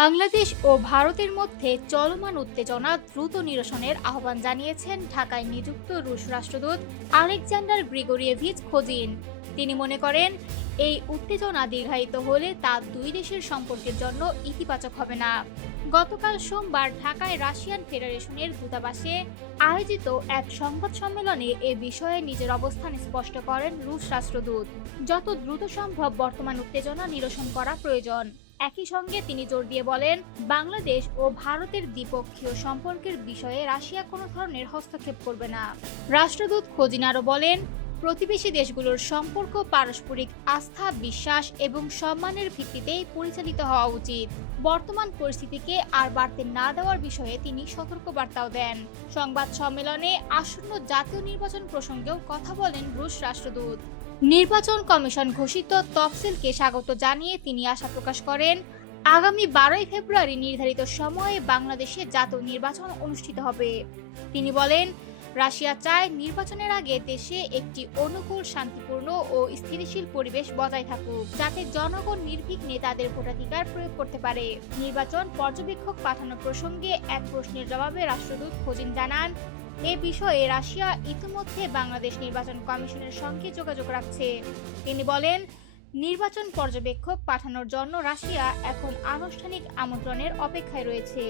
বাংলাদেশ ও ভারতের মধ্যে চলমান উত্তেজনা দ্রুত নিরসনের আহ্বান জানিয়েছেন ঢাকায় নিযুক্ত রুশ রাষ্ট্রদূত আলেকজান্ডার গ্রিগোরিয়েভিচ খোজিন। তিনি মনে করেন, এই উত্তেজনা দীর্ঘায়িত হলে তা দুই দেশের সম্পর্কের জন্য ইতিবাচক হবে না। গতকাল সোমবার ঢাকায় রাশিয়ান ফেডারেশনের দূতাবাসে আয়োজিত এক সংবাদ সম্মেলনে এ বিষয়ে নিজের অবস্থান স্পষ্ট করেন রুশ রাষ্ট্রদূত। যত দ্রুত সম্ভব বর্তমান উত্তেজনা নিরসন করা প্রয়োজন। একই সঙ্গে তিনি জোর দিয়ে বলেন, বাংলাদেশ ও ভারতের দ্বিপক্ষীয় সম্পর্কের বিষয়ে রাশিয়া কোনো ধরনের হস্তক্ষেপ করবে না। রাষ্ট্রদূত খোজিন আরও বলেন, প্রতিবেশী দেশগুলোর সম্পর্ক পারস্পরিক আস্থা, বিশ্বাস এবং সম্মানের ভিত্তিতেই পরিচালিত হওয়া উচিত। বর্তমান পরিস্থিতিকে আর বাড়তে না দেওয়ার বিষয়ে তিনি সতর্কবার্তাও দেন। সংবাদ সম্মেলনে আসন্ন জাতীয় নির্বাচন প্রসঙ্গেও কথা বলেন রুশ রাষ্ট্রদূত। নির্বাচন কমিশন ঘোষিত তফসিলকে স্বাগত জানিয়ে তিনি আশা প্রকাশ করেন, আগামী 12 ফেব্রুয়ারি নির্ধারিত সময়ে বাংলাদেশে জাতীয় নির্বাচন অনুষ্ঠিত হবে। তিনি বলেন, রাশিয়া চায় নির্বাচনের আগে দেশে একটি অনুকূল, শান্তিপূর্ণ ও স্থিতিশীল পরিবেশ বজায় থাকুক, যাতে জনগণ নির্বিঘ্নে তাদের ভোটাধিকার প্রয়োগ করতে পারে। নির্বাচন পর্যবেক্ষক পাঠানো প্রসঙ্গে এক প্রশ্নের জবাবে রাষ্ট্রদূত খোজিন জানান, এ বিষয়ে রাশিয়া ইতিমধ্যে বাংলাদেশ নির্বাচন কমিশনের সঙ্গে যোগাযোগ রাখছে। তিনি বলেন, নির্বাচন পর্যবেক্ষক পাঠানোর জন্য রাশিয়া এখন আনুষ্ঠানিক আমন্ত্রণের অপেক্ষায় রয়েছে।